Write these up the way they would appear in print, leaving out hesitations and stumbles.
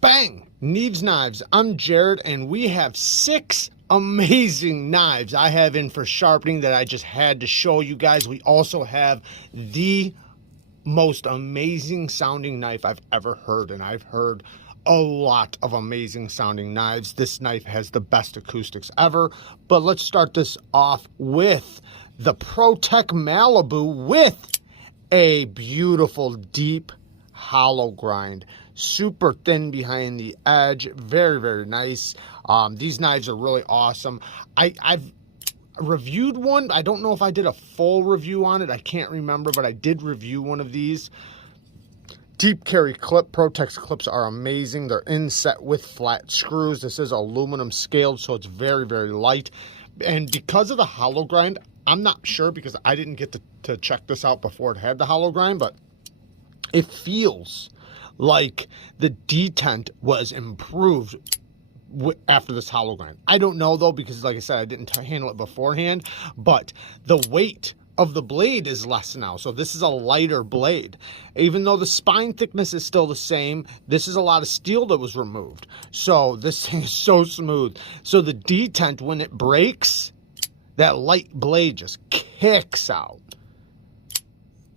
Bang! Neeves Knives. I'm Jared, and we have 6 amazing knives I have in for sharpening that I just had to show you guys. We also have the most amazing sounding knife I've ever heard, and I've heard a lot of amazing sounding knives. This knife has the best acoustics ever, but let's start this off with the Protec Malibu with a beautiful deep hollow grind, super thin behind the edge, very nice. These knives are really awesome. I've reviewed one. I don't know if I did a full review on it, I can't remember, but I did review one of these. Deep carry clip. Protec's clips are amazing. They're inset with flat screws. This is aluminum scaled, so it's very light. And because of the hollow grind, I'm not sure because I didn't get to check this out before it had the hollow grind, but it feels like the detent was improved after this hollow grind. I don't know though, because like I said, I didn't handle it beforehand, but the weight of the blade is less now, so this is a lighter blade. Even though the spine thickness is still the same, this is a lot of steel that was removed, so this thing is so smooth. So the detent, when it breaks, that light blade just kicks out.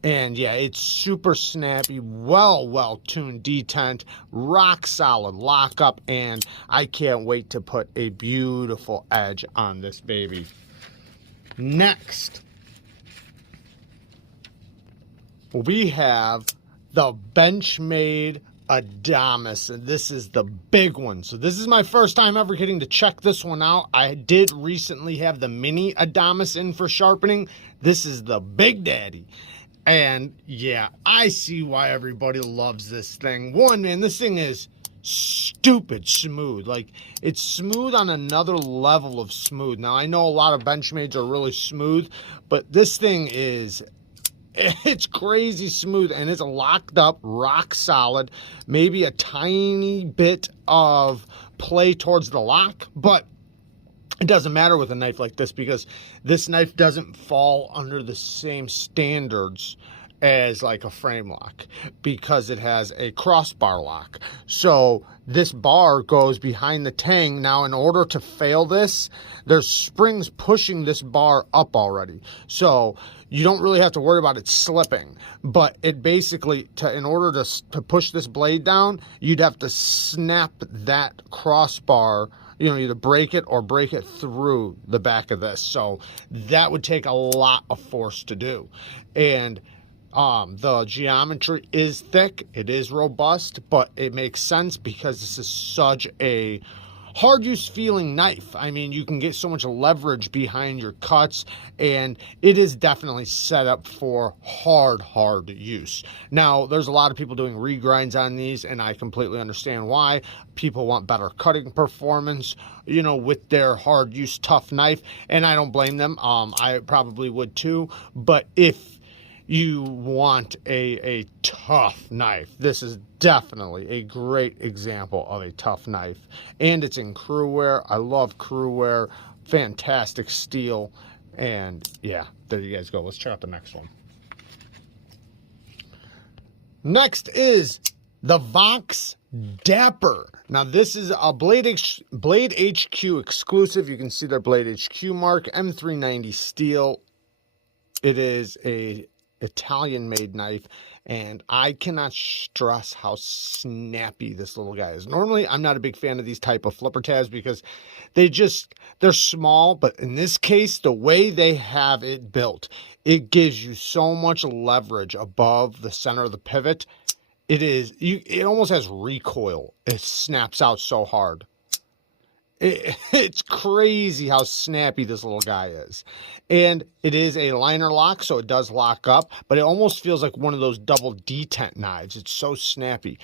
And yeah, it's super snappy, well tuned detent, rock solid lockup, and I can't wait to put a beautiful edge on this baby. Next, we have the Benchmade Adamus, and this is the big one. So this is my first time ever getting to check this one out. I did recently have the mini Adamus in for sharpening. This is the big daddy. And yeah, I see why everybody loves this thing. One, man, this thing is stupid smooth. Like, it's smooth on another level of smooth. Now, I know a lot of Benchmades are really smooth, but this thing is, it's crazy smooth, and it's locked up, rock solid. Maybe a tiny bit of play towards the lock, but it doesn't matter with a knife like this because this knife doesn't fall under the same standards as like a frame lock because it has a crossbar lock. So this bar goes behind the tang. Now, in order to fail this, there's springs pushing this bar up already. So you don't really have to worry about it slipping, but it basically, in order to push this blade down, you'd have to snap that crossbar, you know, either break it or break it through the back of this. So that would take a lot of force to do. And the geometry is thick, it is robust, but it makes sense because this is such a hard use feeling knife. I mean, you can get so much leverage behind your cuts, and it is definitely set up for hard use. Now, there's a lot of people doing regrinds on these, and I completely understand why. People want better cutting performance, you know, with their hard use tough knife, and I don't blame them. I probably would too, but if you want a tough knife, this is definitely a great example of a tough knife. And it's in crew wear. I love crew wear. Fantastic steel. And yeah, there you guys go. Let's check out the next one. Next is the Vox Dapper. Now this is a Blade HQ exclusive. You can see their Blade HQ mark, M390 steel. It is a Italian made knife, and I cannot stress how snappy this little guy is. Normally I'm not a big fan of these type of flipper tabs because they're small, but in this case, the way they have it built, it gives you so much leverage above the center of the pivot. It almost has recoil. It snaps out so hard. It's crazy how snappy this little guy is. And it is a liner lock, so it does lock up, but it almost feels like one of those double detent knives. It's so snappy.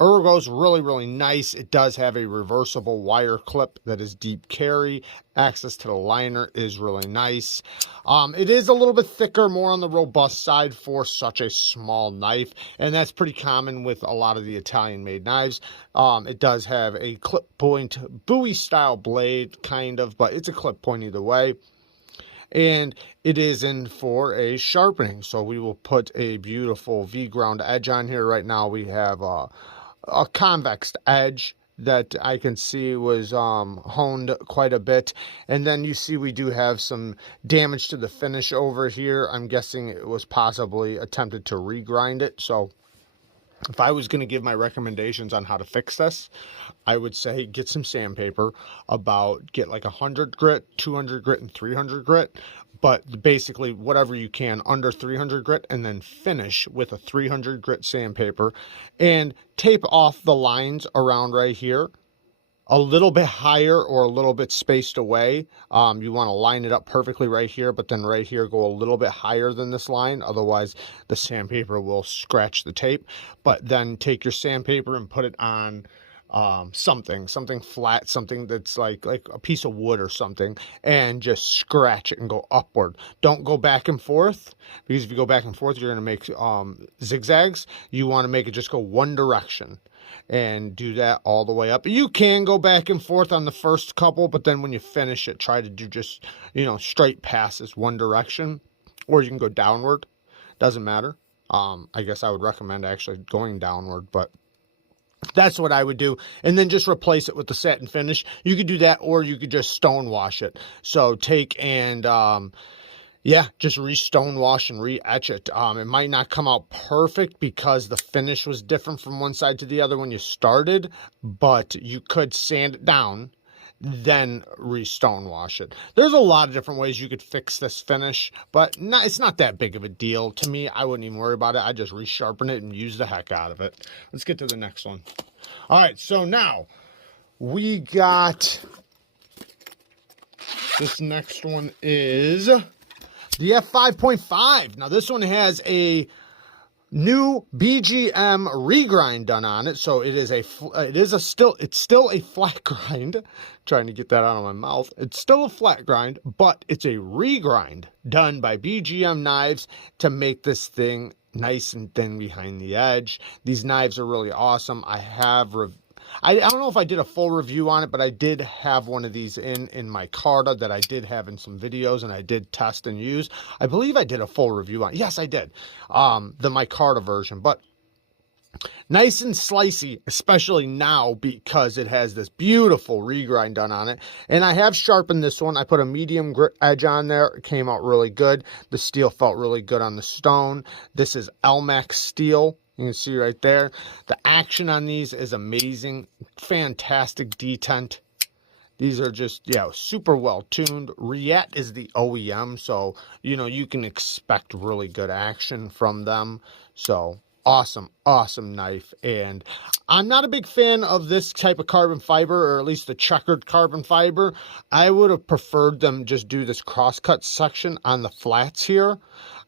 Ergo's really nice. It does have a reversible wire clip that is deep carry. Access to the liner is really nice. It is a little bit thicker, more on the robust side for such a small knife, and that's pretty common with a lot of the Italian made knives. It does have a clip point Bowie style blade, kind of, but it's a clip point either way. And it is in for a sharpening, so we will put a beautiful V ground edge on here. Right now we have a convex edge that I can see was honed quite a bit. And then you see we do have some damage to the finish over here. I'm guessing it was possibly attempted to regrind it. So if I was going to give my recommendations on how to fix this, I would say get some sandpaper, get like 100 grit, 200 grit, and 300 grit. But basically whatever you can under 300 grit, and then finish with a 300 grit sandpaper and tape off the lines around right here a little bit higher or a little bit spaced away. You want to line it up perfectly right here, but then right here go a little bit higher than this line. Otherwise the sandpaper will scratch the tape. But then take your sandpaper and put it on something flat, something that's like a piece of wood or something, and just scratch it and go upward. Don't go back and forth, because if you go back and forth, you're going to make zigzags. You want to make it just go one direction, and do that all the way up. You can go back and forth on the first couple, but then when you finish it, try to do just, straight passes one direction, or you can go downward. Doesn't matter. I guess I would recommend actually going downward, but that's what I would do. And then just replace it with the satin finish. You could do that, or you could just stone wash it. So take and just re-stone wash and re-etch it. It might not come out perfect because the finish was different from one side to the other when you started, but you could sand it down, then re-stone wash it. There's a lot of different ways you could fix this finish, but it's not that big of a deal. To me, I wouldn't even worry about it. I just resharpen it and use the heck out of it. Let's get to the next one. All right, so now we got this next one is the F5.5. Now this one has a new BGM regrind done on it, so it's still a flat grind. Trying to get that out of my mouth. It's still a flat grind, but it's a regrind done by BGM knives to make this thing nice and thin behind the edge. These knives are really awesome. I don't know if I did a full review on it, but I did have one of these in my Carta that I did have in some videos, and I did test and use. I believe I did a full review on it. Yes, I did. The micarta version, but nice and slicey, especially now because it has this beautiful regrind done on it. And I have sharpened this one. I put a medium grit edge on there. It came out really good. The steel felt really good on the stone. This is Elmax steel. You can see right there. The action on these is amazing. Fantastic detent. These are just, super well tuned. Riet is the OEM, so, you can expect really good action from them. So, awesome knife. And I'm not a big fan of this type of carbon fiber, or at least the checkered carbon fiber. I would have preferred them just do this crosscut section on the flats here.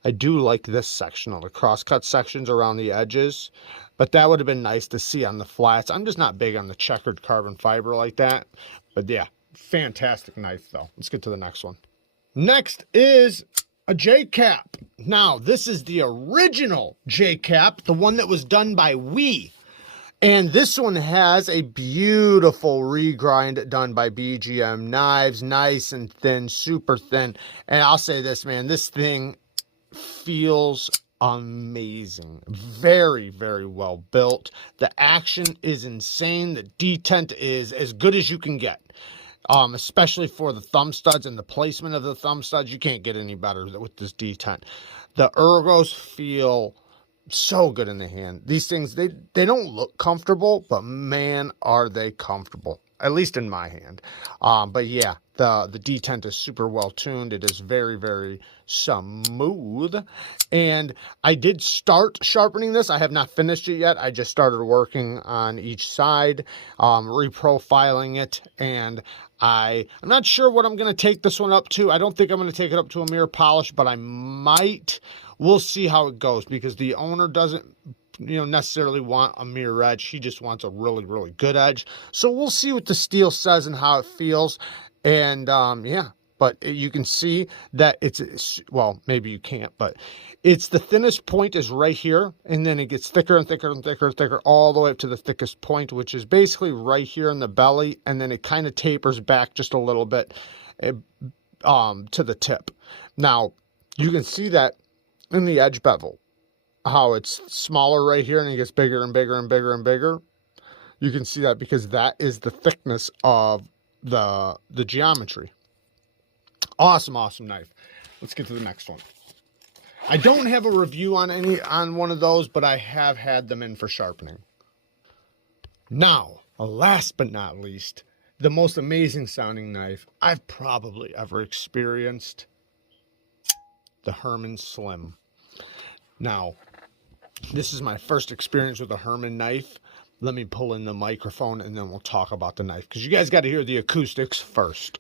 I do like this section, of the crosscut sections around the edges, but that would have been nice to see on the flats. I'm just not big on the checkered carbon fiber like that. But yeah, fantastic knife though. Let's get to the next one. Next is a JCAP. Now, this is the original JCAP, the one that was done by Wiha. And this one has a beautiful regrind done by BGM knives. Nice and thin, super thin. And I'll say this, man, this thing feels amazing. Very, very well built. The action is insane. The detent is as good as you can get. Especially for the thumb studs and the placement of the thumb studs. You can't get any better with this detent. The ergos feel so good in the hand. These things, they don't look comfortable, but man, are they comfortable. At least in my hand. But yeah, the detent is super well tuned. It is very, very smooth. And I did start sharpening this. I have not finished it yet. I just started working on each side, reprofiling it. And I'm not sure what I'm going to take this one up to. I don't think I'm going to take it up to a mirror polish, but I might. We'll see how it goes, because the owner doesn't necessarily want a mirror edge. He just wants a really, really good edge. So we'll see what the steel says and how it feels. And yeah, but you can see that it's, well, maybe you can't, but it's the thinnest point is right here, and then it gets thicker and thicker and thicker and thicker all the way up to the thickest point, which is basically right here in the belly, and then it kind of tapers back just a little bit to the tip. Now, you can see that in the edge bevel, how it's smaller right here and it gets bigger and bigger and bigger and bigger. You can see that because that is the thickness of the geometry. Awesome, awesome knife. Let's get to the next one. I don't have a review on one of those, but I have had them in for sharpening. Now, last but not least, the most amazing sounding knife I've probably ever experienced, the HERMANN Slim. Now, this is my first experience with a HERMANN knife. Let me pull in the microphone and then we'll talk about the knife, because you guys got to hear the acoustics first.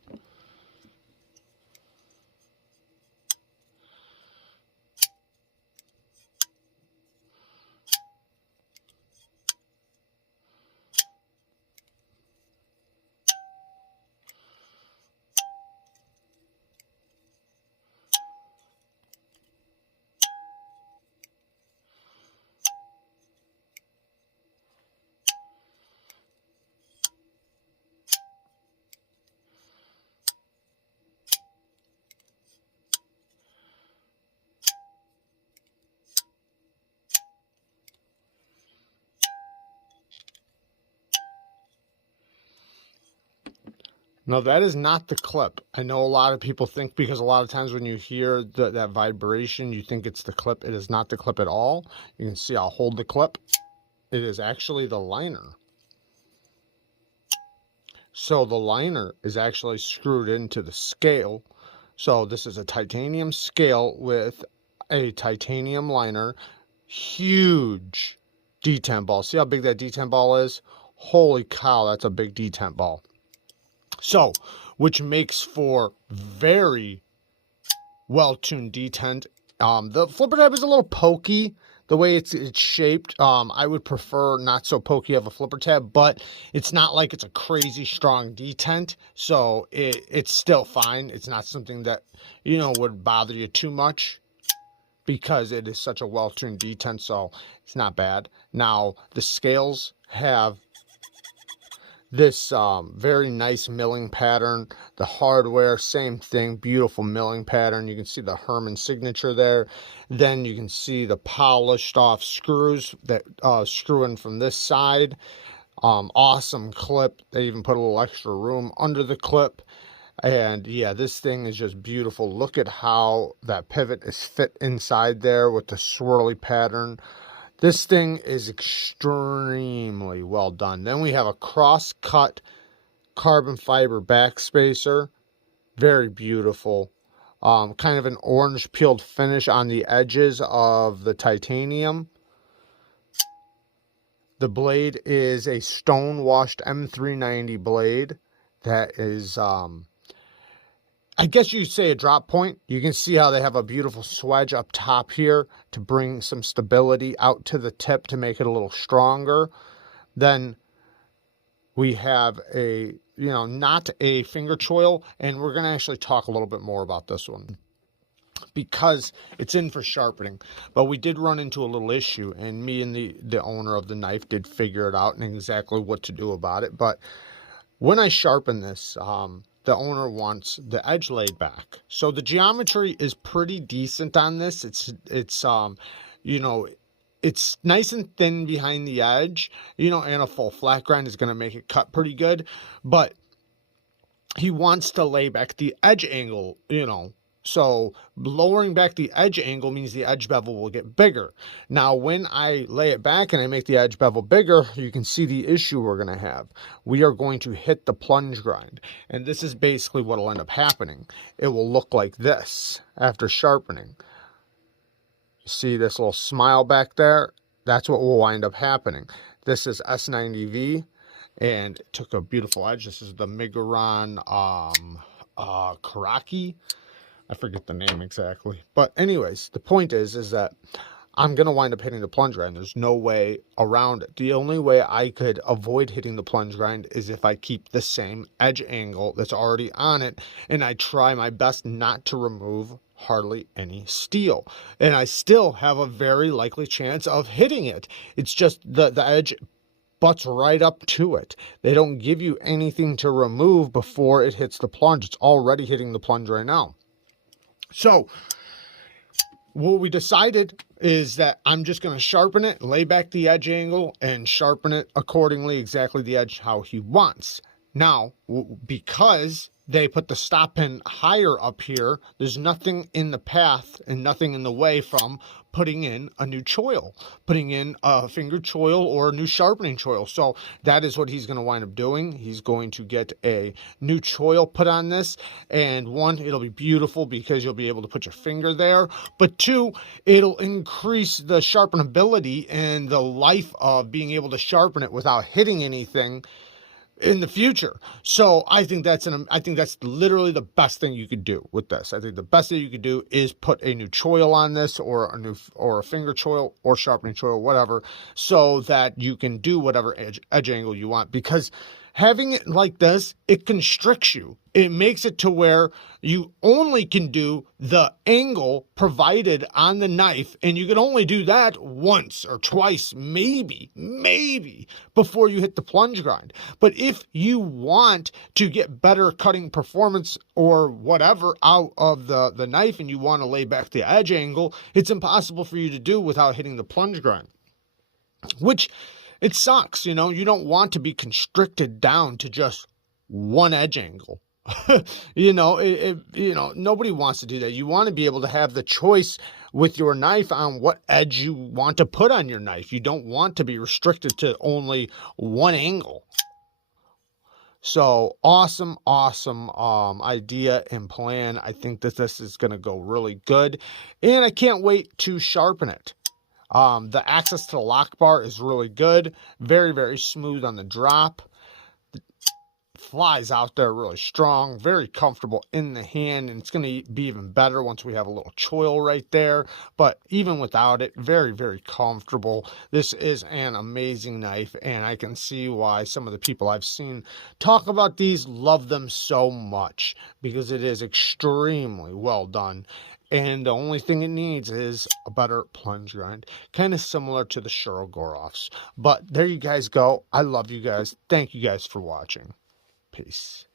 No, that is not the clip. I know a lot of people think, because a lot of times when you hear that vibration, you think it's the clip. It is not the clip at all. You can see I'll hold the clip. It is actually the liner. So the liner is actually screwed into the scale. So this is a titanium scale with a titanium liner. Huge detent ball. See how big that detent ball is? Holy cow, that's a big detent ball. So, which makes for very well-tuned detent. The flipper tab is a little pokey, the way it's shaped. I would prefer not so pokey of a flipper tab, but it's not like it's a crazy strong detent, so it's still fine. It's not something that, you know, would bother you too much, because it is such a well-tuned detent, so it's not bad. Now, the scales have this very nice milling pattern. The hardware, same thing, beautiful milling pattern. You can see the HERMANN signature there. Then you can see the polished off screws that screw in from this side. Awesome clip. They even put a little extra room under the clip. And yeah, this thing is just beautiful. Look at how that pivot is fit inside there with the swirly pattern. This thing is extremely well done. Then we have a cross-cut carbon fiber backspacer. Very beautiful. Kind of an orange peeled finish on the edges of the titanium. The blade is a stone-washed M390 blade. That is, I guess you'd say a drop point. You can see how they have a beautiful swedge up top here to bring some stability out to the tip to make it a little stronger. Then we have a, you know, not a finger choil, and we're going to actually talk a little bit more about this one because it's in for sharpening. But we did run into a little issue, and me and the owner of the knife did figure it out and exactly what to do about it. But when I sharpen this, the owner wants the edge laid back. So the geometry is pretty decent on this. It's you know, it's nice and thin behind the edge, you know, and a full flat grind is going to make it cut pretty good. But he wants to lay back the edge angle, you know. So lowering back the edge angle means the edge bevel will get bigger. Now, when I lay it back and I make the edge bevel bigger, you can see the issue we're going to have. We are going to hit the plunge grind. And this is basically what will end up happening. It will look like this after sharpening. You see this little smile back there? That's what will wind up happening. This is S90V, and it took a beautiful edge. This is the Miguron Karaki. I forget the name exactly. But anyways, the point is that I'm going to wind up hitting the plunge grind. There's no way around it. The only way I could avoid hitting the plunge grind is if I keep the same edge angle that's already on it, and I try my best not to remove hardly any steel. And I still have a very likely chance of hitting it. It's just the edge butts right up to it. They don't give you anything to remove before it hits the plunge. It's already hitting the plunge right now. So what we decided is that I'm just going to sharpen it, lay back the edge angle, and sharpen it accordingly, exactly the edge how he wants. Now, because they put the stop pin higher up here, there's nothing in the path and nothing in the way from putting in a new choil, putting in a finger choil or a new sharpening choil. So that is what he's going to wind up doing. He's going to get a new choil put on this, and one, it'll be beautiful because you'll be able to put your finger there, but two, it'll increase the sharpenability and the life of being able to sharpen it without hitting anything in the future. So I think that's literally the best thing you could do with this. I think the best thing you could do is put a new choil on this, or a finger choil or sharpening choil, whatever, so that you can do whatever edge angle you want. Because having it like this, it constricts you. It makes it to where you only can do the angle provided on the knife, and you can only do that once or twice, maybe, before you hit the plunge grind. But if you want to get better cutting performance or whatever out of the knife, and you want to lay back the edge angle, it's impossible for you to do without hitting the plunge grind, which it sucks. You know, you don't want to be constricted down to just one edge angle. You know, nobody wants to do that. You want to be able to have the choice with your knife on what edge you want to put on your knife. You don't want to be restricted to only one angle. So awesome idea and plan. I think that this is going to go really good, and I can't wait to sharpen it. The access to the lock bar is really good. Very smooth on the drop. Flies out there really strong, very comfortable in the hand, and it's going to be even better once we have a little choil right there. But even without it, very comfortable. This is an amazing knife, and I can see why some of the people I've seen talk about these love them so much, because it is extremely well done. And the only thing it needs is a better plunge grind, kind of similar to the Shurogoroffs. But there you guys go. I love you guys. Thank you guys for watching. Peace.